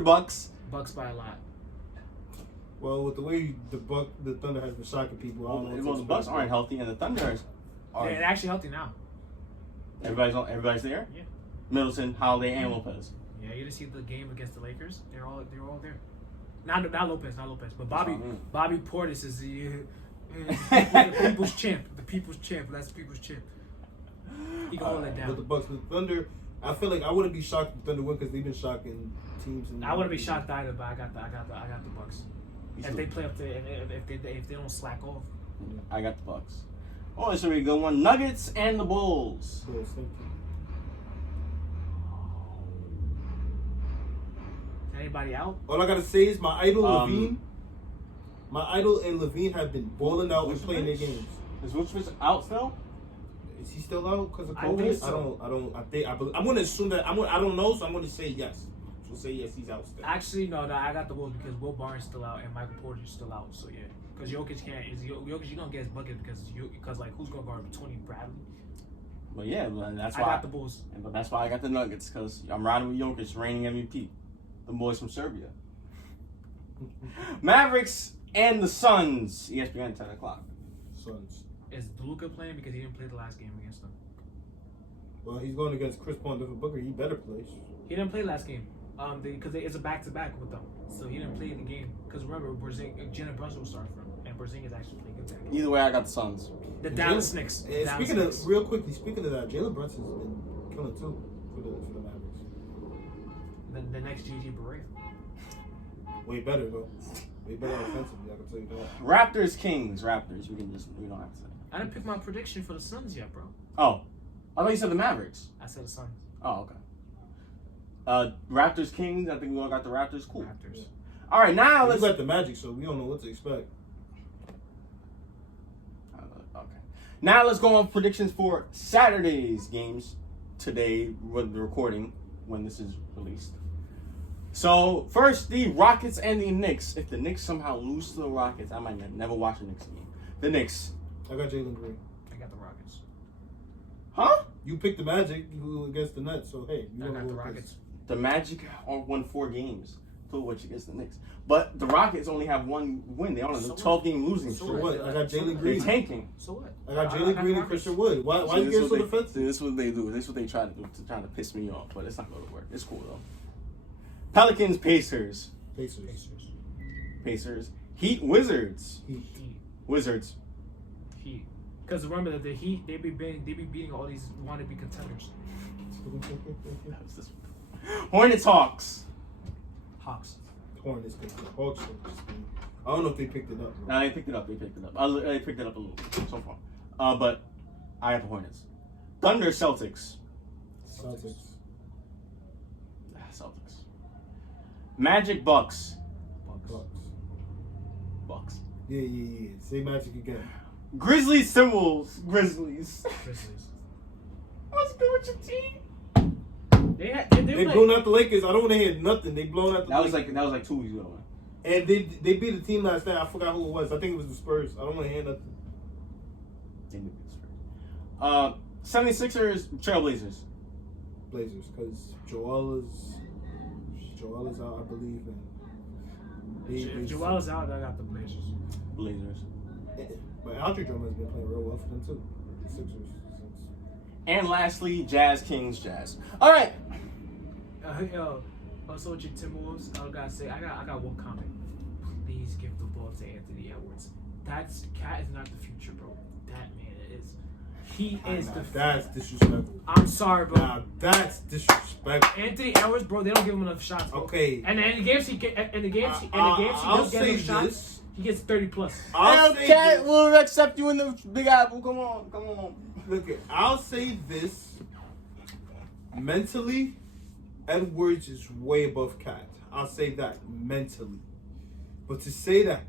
Bucks. Bucks by a lot. Well, with the way the Thunder has been shocking people, I don't know. what to Well, the expect. Bucks aren't healthy, and the Thunder are. They're actually healthy now. Everybody's there. Yeah. Middleton, Holiday, and Lopez. Yeah, you didn't see the game against the Lakers. They're all there. Not Lopez, but Bobby Portis is the people's champ. The people's champ. That's the people's champ. He can hold it down. With the Bucks, the Thunder, I feel like I wouldn't be shocked if the Thunder win because they've been shocking teams. I wouldn't be shocked either, but I got the Bucks. If they play up to, if they don't slack off. I got the Bucks. Oh, this should be a good one. Nuggets and the Bulls. So, same thing. Is anybody out? All I gotta say is my idol Um, Levine have been balling out and playing their games. Is Vucevic out still? Is he still out because of I COVID? think so. I'm gonna assume that I don't know, so I'm gonna say yes. So say yes, he's out still. Actually, no, I got the Bulls because Will Barnes still out and Michael Porter's still out. So yeah, because Jokic you gonna get his bucket because like who's gonna guard Tony Bradley? But yeah, that's I why. got the Bulls. But that's why I got the Nuggets because I'm riding with Jokic, reigning MVP, the boys from Serbia. Mavericks and the Suns. ESPN 10:00. Suns. Is Luka playing because he didn't play the last game against them? Well, he's going against Chris Paul and Devin Booker. He better play. He didn't play last game. Because it's a back-to-back with them, so he didn't play in the game. Because remember, Jalen Brunson was starting for him, and Porzingis actually played good that game. Either way, I got the Suns. The Dallas Knicks. And Dallas speaking Knicks. of Jalen Brunson's been killing too for the Mavericks. The next Gigi Barea. Way better though. Way better offensively. I can tell you that. Raptors Kings. Raptors. We don't have to say. I didn't pick my prediction for the Suns yet, bro. Oh, I thought you said the Mavericks. I said the Suns. Oh, okay. Raptors Kings. I think we all got the Raptors. Cool. Raptors. All right, now We let's. got the Magic, so we don't know what to expect. Okay. Now let's go on predictions for Saturday's games today with the recording when this is released. So first, the Rockets and the Knicks. If the Knicks somehow lose to the Rockets, I might never watch the Knicks game. The Knicks. I got Jalen Green. I got the Rockets. Huh? You picked the Magic against the Nets, so hey, you I wanna got the go with Rockets. The Magic won 4 games. To which against the Knicks. But the Rockets only have 1 win. They're on a 12-game losing this? So streak. what? I got Jalen They're Green. tanking. So what? I got I Jalen got Green and Rockets. Christian Wood. Why you this get is so what defensive? this is what they do. This is what they try to do to try to piss me off. But it's not going to work. It's cool though. Pelicans, Pacers. Pacers. Heat, Wizards. Heat. Wizards. Heat. Because remember that the Heat, they be beating all these wannabe contenders. That was this one. Hornets, Hawks. Hawks. Hornets picked it up. Hawks. I don't know if they picked it up. Bro. No, they picked it up. They picked it up. They picked it up a little bit so far. But I have the Hornets. Thunder, Celtics. Celtics. Celtics. Magic, Bucks. Bucks. Yeah. Say Magic again. Grizzlies, Timberwolves. Grizzlies. Grizzlies. What's good with your team? They blown out the Lakers. I don't want to hear nothing. They blown out the That was Lakers. like 2 weeks ago. And they beat a team last night. I forgot who it was. I think it was the Spurs. I don't want to hear nothing. They didn't beat the Spurs. 76ers, Trailblazers. Blazers, because Joel is out, I believe. And If Joel is out, I got the Blazers. Blazers. But Andre Drummond has been playing real well for them too. The Sixers. And lastly, Jazz, Kings, Jazz. All right. Also with your Timberwolves, I gotta say, I got one comment. Please give the ball to Anthony Edwards. Cat is not the future, bro. That man is. He is the. That's disrespectful. I'm sorry, bro. Nah, that's disrespectful. Anthony Edwards, bro, they don't give him enough shots. Bro. Okay. And in the games he I'll does get say enough shots. this. He gets 30 plus. I'll say Cat this. will accept you in the Big Apple. Come on. Look, I'll say this. Mentally, Edwards is way above Cat. I'll say that mentally. But to say that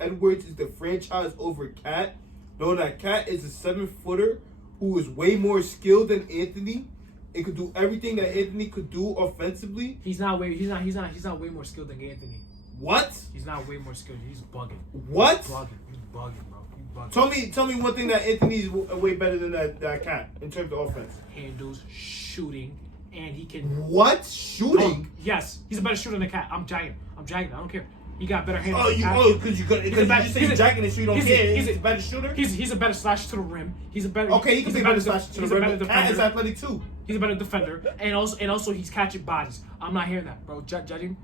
Edwards is the franchise over Cat, knowing that Cat is a 7-footer who is way more skilled than Anthony and could do everything that Anthony could do offensively. He's not way more skilled than Anthony. What? He's not way more skilled. He's bugging. What? He's bugging, bro. He's bugging. Tell me one thing that Anthony's way better than that Cat in terms of offense. Handles, shooting, and he can. What? Shooting? Yes, he's a better shooter than Cat. I'm jagging. I don't care. He got better handles. Oh, than Cat. because you say he's you're jacking it, so you don't care. He's He's a better shooter. He's a better slasher to the rim. He's a better. Okay, he can he's be a better slasher to he's the a rim. better but Cat is defender. athletic too. He's a better defender, and also he's catching bodies. I'm not hearing that, bro. Judging.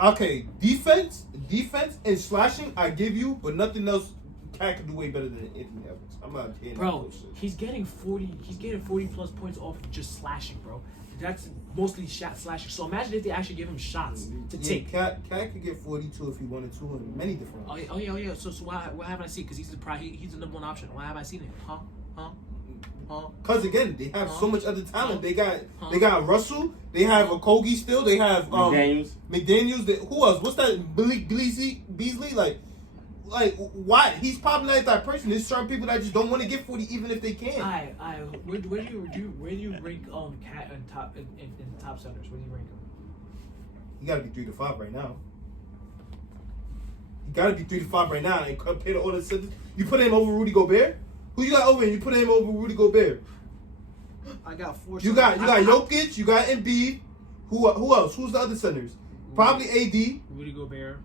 Okay, defense and slashing, I give you, but nothing else. Cat can do way better than Anthony Edwards. I'm not hearing that Bro, bullshit. he's getting 40 plus points off of just slashing, bro. That's mostly shot slashing. So imagine if they actually give him shots to take. Cat could get 42 if he wanted to in many different ways. Oh yeah. So why haven't I seen? Because he's the number one option. Why haven't I seen it? Huh? Cause again, they have so much other talent. They got Russell. They have Okogie still. They have McDaniels. Who else? What's that? Beasley. Like why? He's probably not that person. There's certain people that just don't want to get 40 even if they can. Where do you rank Cat in top centers? Where do you rank him? He got to be 3 to 5 right now. He got to be 3 to 5 right now. And compare to all the centers. You put him over Rudy Gobert. Who you got over him? You put him over Rudy Gobert. I got 4. You got Jokic. You got Embiid. Who else? Who's the other centers? Probably AD. Rudy Gobert.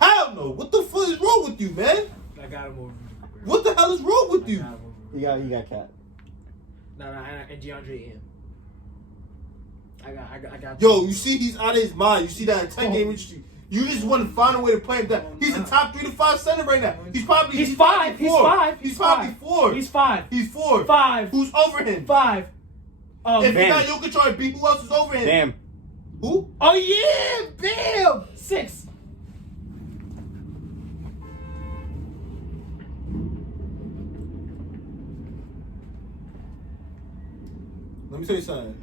Hell no. What the fuck is wrong with you, man? I got him over Rudy Gobert. What the hell is wrong with you? He got Cat. And DeAndre in. I got. Yo, you see he's out of his mind. You see that 10-game registry. You just want to find a way to play him down. He's a top 3 to 5 center right now. He's probably He's 5. He's probably 4. He's 5. He's 4. 5. Who's over him? 5. If Bam. you got Jokic or Embiid, who else is over him? Damn. Who? Oh yeah, bam. 6. Let me tell you something.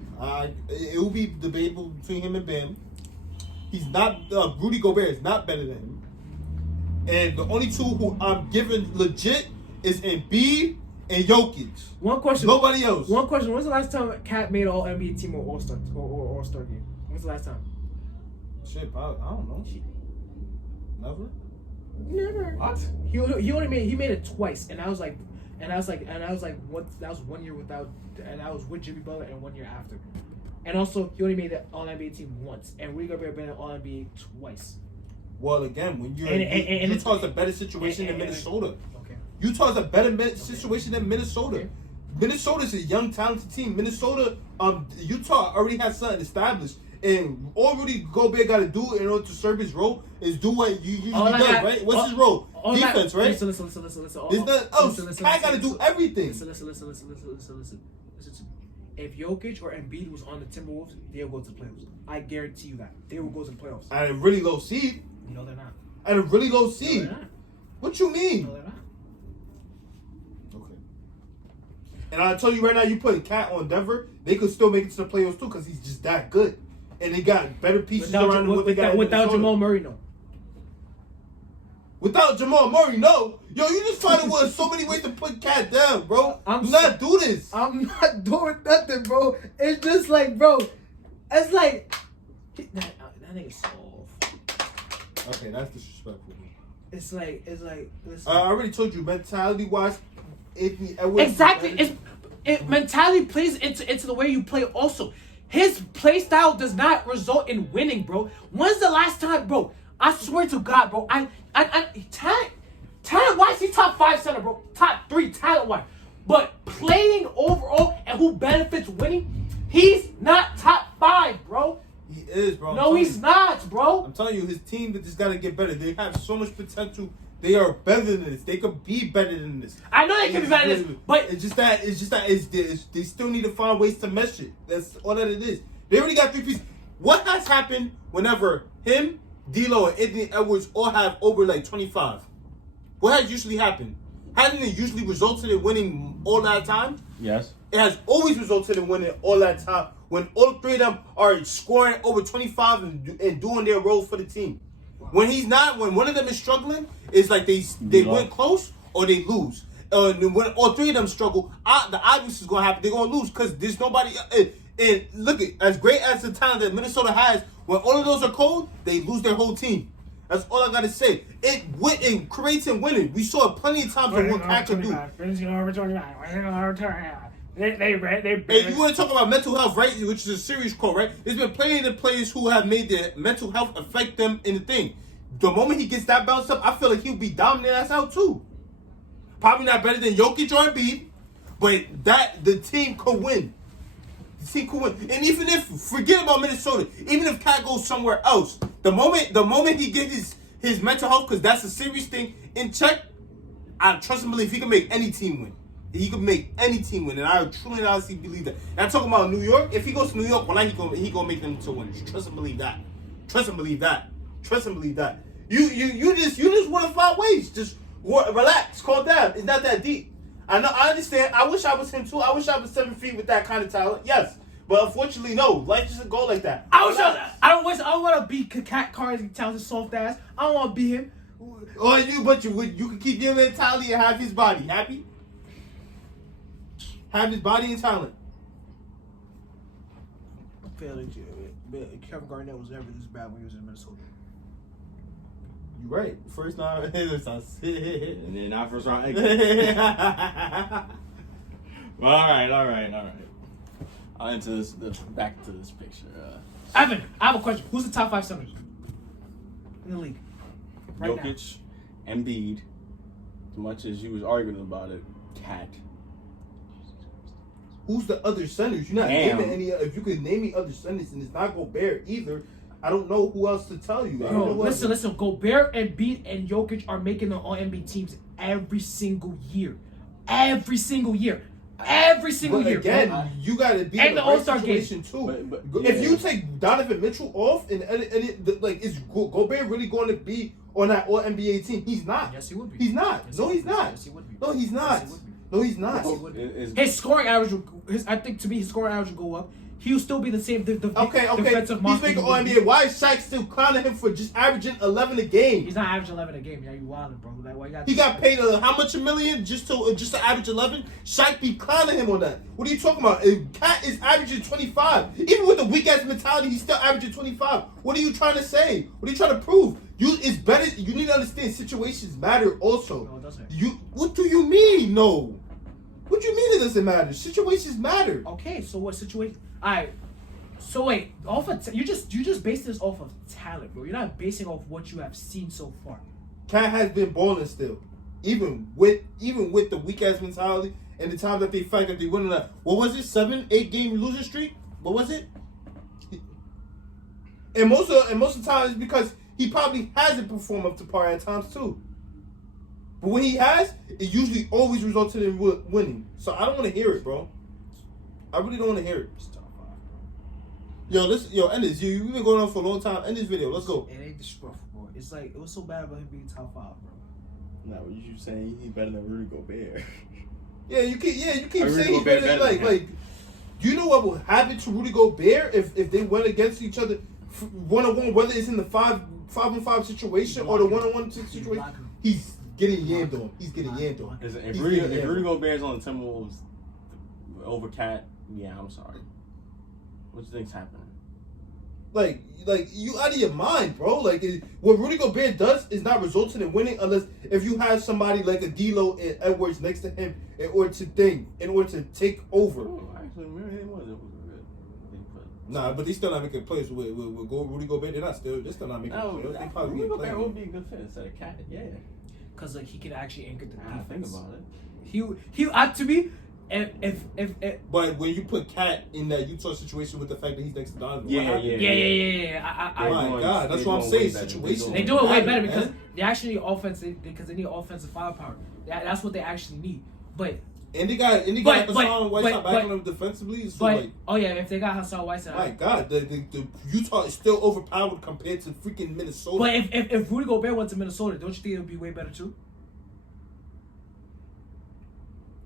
It will be debatable between him and Bam. He's not. Rudy Gobert is not better than him. And the only 2 who I'm giving legit is Embiid and Jokic. One question. Nobody else. One question. When's the last time Cat made all NBA team or All-Star or All-Star game? When's the last time? Shit, I don't know. Never. Never. What? He made it twice, and I was like, And I was like, what? That was 1 year without, and I was with Jimmy Butler, and 1 year after. And also, he only made the All NBA team once, and Rudy Gobert been in All NBA twice. Well, again, when you're And Utah's a better situation than Minnesota. Okay. Utah's a better situation than Minnesota. Okay. Minnesota's a young, talented team. Utah already has something established, and all Rudy Gobert got to do in order to serve his role is do what you usually does, right? What's his role? Defense, right? Listen. There's nothing else. Cat got to do everything. Listen. If Jokic or Embiid was on the Timberwolves, they'll go to the playoffs. I guarantee you that. They will go to the playoffs. At a really low seed. No, they're not. At a really low No, seed. they're not. What you mean? No, they're not. Okay. And I tell you right now, you put Cat on Denver, they could still make it to the playoffs too because he's just that good. And they got better pieces around him. Without Jamal Murray, no. Without Jamal Murray, no. Yo, you just find it so many ways to put Cat down, bro. Do not do this. I'm not doing nothing, bro. It's just like, bro. It's like that nigga's soft. Okay, that's disrespectful. It's like listen. I already told you, mentality-wise, Anthony Edwards. Exactly. Mentality plays into the way you play also. His play style does not result in winning, bro. When's the last time, bro? I swear to God, bro. Talent-wise, he's top 5 center, bro. Top 3 talent-wise. But playing overall and who benefits winning, he's not top 5, bro. He is, bro. No, he's not, bro. I'm telling you, his team just got to get better. They have so much potential. They are better than this. They could be better than this. I know they can be better than this, but it's just that they still need to find ways to mesh it. That's all that it is. They already got 3 pieces. What has happened whenever him, D'Lo, and Anthony Edwards all have over like 25? What has usually happened? Hasn't it usually resulted in winning all that time? Yes. It has always resulted in winning all that time when all 3 of them are scoring over 25 and doing their role for the team. When he's not, when one of them is struggling, it's like they win close or they lose. When all 3 of them struggle, the obvious is going to happen. They're going to lose because there's nobody. And look, as great as the talent that Minnesota has, when all of those are cold, they lose their whole team. That's all I gotta say. It creates and winning. We saw it plenty of times on what Cat can do. Hey, you want to talk about mental health, right? Which is a serious quote, right? There's been plenty of players who have made their mental health affect them in the thing. The moment he gets that bounced up, I feel like he'll be dominant as hell too. Probably not better than Jokic or Embiid, but the team could win. The team could win. And even if, forget about Minnesota, even if Cat goes somewhere else, the moment he gets his mental health, because that's a serious thing, in check, I trust and believe he can make any team win. He can make any team win, and I truly and honestly believe that. And I'm talking about New York. If he goes to New York, well, he gonna make them to winners. Trust and believe that. Trust and believe that. Trust and believe that. You just want to find ways. Just relax, calm down. It's not that deep. I know. I understand. I wish I was him too. I wish I was 7 feet with that kind of talent. Yes, but unfortunately, no. Life doesn't go like that. I don't want to beat Cat Carter's talented soft ass. I don't want to beat him. Or you can keep your mentality and have his body. Happy? Have his body and talent. Kevin Garnett was never this bad when he was in Minnesota. You're right. First round, and then our first round exit. Well, all right. I'll enter back to this picture. Evan, I have a question. Who's the top 5 centers in the league? Right Jokic, Embiid. As much as you was arguing about it, Cat. Who's the other centers? You're not naming any. If you could name me other centers, and it's not Gobert either, I don't know who else to tell you. Bro, listen. Gobert, Embiid, and Jokic are making the All-NBA teams every single year. Every single year. Again, you got to be in the All-Star situation too. If you take Donovan Mitchell off, and is Gobert really going to be on that All-NBA team? He's not. Yes, he would be. He's not. No, he's not. Yes, he would be. No, he's not. Yes, he would be. No, he's not. His scoring average, I think to me, his scoring average will go up. He'll still be the same. Okay. Defensive He's monster making All-NBA. Why is Shaq still clowning him for just averaging 11 a game? He's not averaging 11 a game. Yeah, you wildin', bro. Like, why you got? He got paid how much $1 million just to average 11? Shaq be clowning him on that. What are you talking about? Cat is averaging 25. Even with the weak ass mentality, he's still averaging 25. What are you trying to say? What are you trying to prove? It's better. You need to understand situations matter also. No, it doesn't. What do you mean? No. What do you mean it doesn't matter? Situations matter. Okay, so what situation? Alright. So wait, you just base this off of talent, bro. You're not basing off what you have seen so far. Cat has been balling still, even with the weak ass mentality and the time that they fight that they win that. What was it? 7-8 game losing streak. What was it? And most of the time it's because he probably hasn't performed up to par at times too. But when he has, it usually always resulted in winning. So I don't want to hear it, bro. I really don't want to hear it. Yo, end this. You've been going on for a long time. End this video. Let's go. It ain't disrespectful, bro. It's like it was so bad about him being top 5, bro. No, you keep saying he's better than Rudy Gobert. Yeah, you keep Rudy saying he's Gobert better. better than Like, do you know what will happen to Rudy Gobert if they went against each other one-on-one, whether it's in the 5-on-5 situation or the one-on-one situation? He's getting yammed on. He's getting yammed on. If Rudy Gobert's on the Timberwolves over Cat, yeah, I'm sorry. What do you think's happening? Like you out of your mind, bro. Like what Rudy Gobert does is not resulting in winning unless if you have somebody like a D'Lo and Edwards next to him in order to take over. Oh, actually, maybe it was good. Nah, but they still not making plays with Rudy Gobert. They're still not making plays. They probably Rudy be Gobert playing. would be a good fit instead of Cat. Yeah, Cause like he can actually anchor the I defense. think about it. He to me, if But when you put Cat in that Utah situation with the fact that he's next to Donovan, Yeah. I My God, that's what I'm saying. Situation. they do it way better Man. because they actually need offense because they need offensive firepower. That's what they actually need. But And they got Hassan Whiteside backing them defensively. So like, oh yeah, if they got Hassan Whiteside, my God, the Utah is still overpowered compared to freaking Minnesota. But if Rudy Gobert went to Minnesota, don't you think it would be way better too?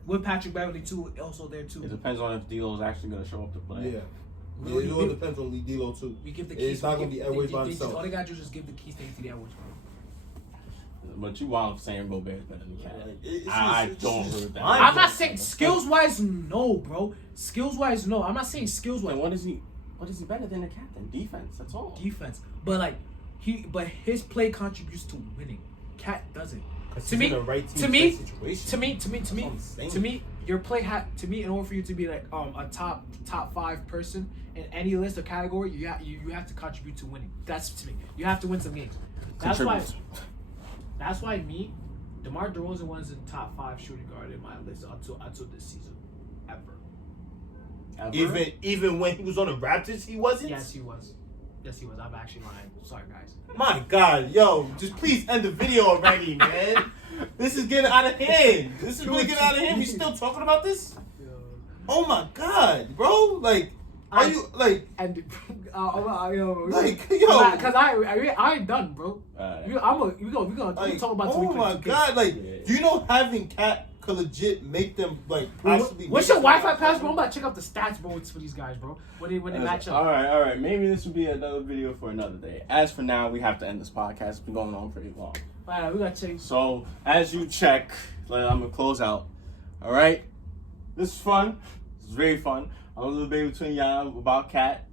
With Patrick Beverly too, also there too. It depends on if D'Lo's actually going to show up to play. Yeah, it all depends on D'Lo too. We give the keys. It's not going to be Edwards by himself. All they got to do is just give the keys to the Edwards. But you wild for saying Gobert's better than Cat. It's I just- don't it's agree just with that. fine. I'm not saying skills wise, no, bro. Skills wise, no. I'm not saying skills wise. Then what is he better than a captain? Defense, that's all. Defense, but like his play contributes to winning. Cat doesn't. To me, to me, your play to me, in order for you to be like a top 5 person in any list or category, you have to contribute to winning. That's to me. You have to win some games. That's why me, DeMar DeRozan was in top 5 shooting guard in my list until this season, ever. Even when he was on the Raptors, he wasn't. Yes, he was. I'm actually lying. Sorry, guys. My God, yo, just please end the video already, man. This is getting out of hand. This is really getting out of hand. We still talking about this? Oh my God, bro! Like, are you like? And Like, because I ain't done, bro. We gonna Like, talk about. oh my God! Like, do you know having Cat could legit make them like possibly? What's your Wi-Fi password? I'm about to check out the stats, bro, for these guys, bro. When they match up. All right. Maybe this would be another video for another day. As for now, we have to end this podcast. It's been going on pretty long. All right, we gotta check. So as you check, I'm gonna close out. All right, this is fun. This is very fun. I was a debate between y'all about Cat,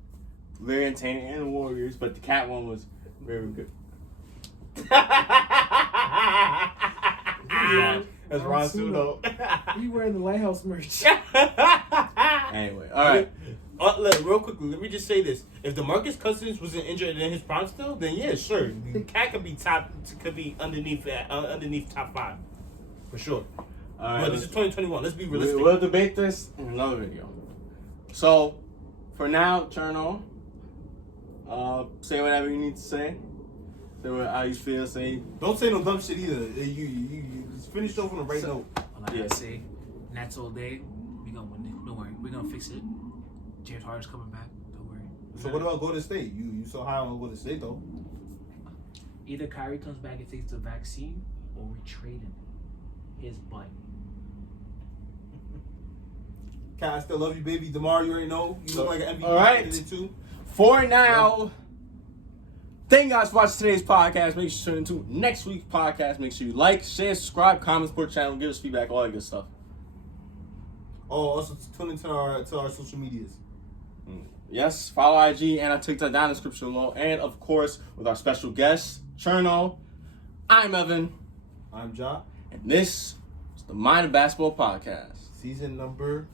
very entertaining, and the Warriors, but the Cat one was very good. That's Ron Sudo. You wearing the Lighthouse merch? Anyway, all right. Look, real quickly, let me just say this: if DeMarcus Cousins wasn't injured in his prime still, then yeah, sure, Cat could be underneath top 5 for sure. All right, But this is 2021. Let's be realistic. We'll debate this in another video. So, for now, Cherno, say whatever you need to say. Say how you feel. Say. Don't say no dumb shit either. You just finish off on the right note. All I gotta say, Nats all day. We gonna win it. Don't worry. We gonna fix it. James Harden's coming back. Don't worry. So what about Golden State? You so high on Golden State though? Either Kyrie comes back and takes the vaccine, or we trade him. His butt. Cat, I still love you, baby. DeMar, you already know. You look like an MVP. All right. Too. For now, thank you guys for watching today's podcast. Make sure to tune into next week's podcast. Make sure you like, share, subscribe, comment, support the channel, give us feedback, all that good stuff. Oh, also tune into our social medias. Yes, follow IG and our TikTok down in the description below. And of course, with our special guest, Cherno, I'm Evan. I'm Ja. And this is the Mind of Basketball podcast. Season number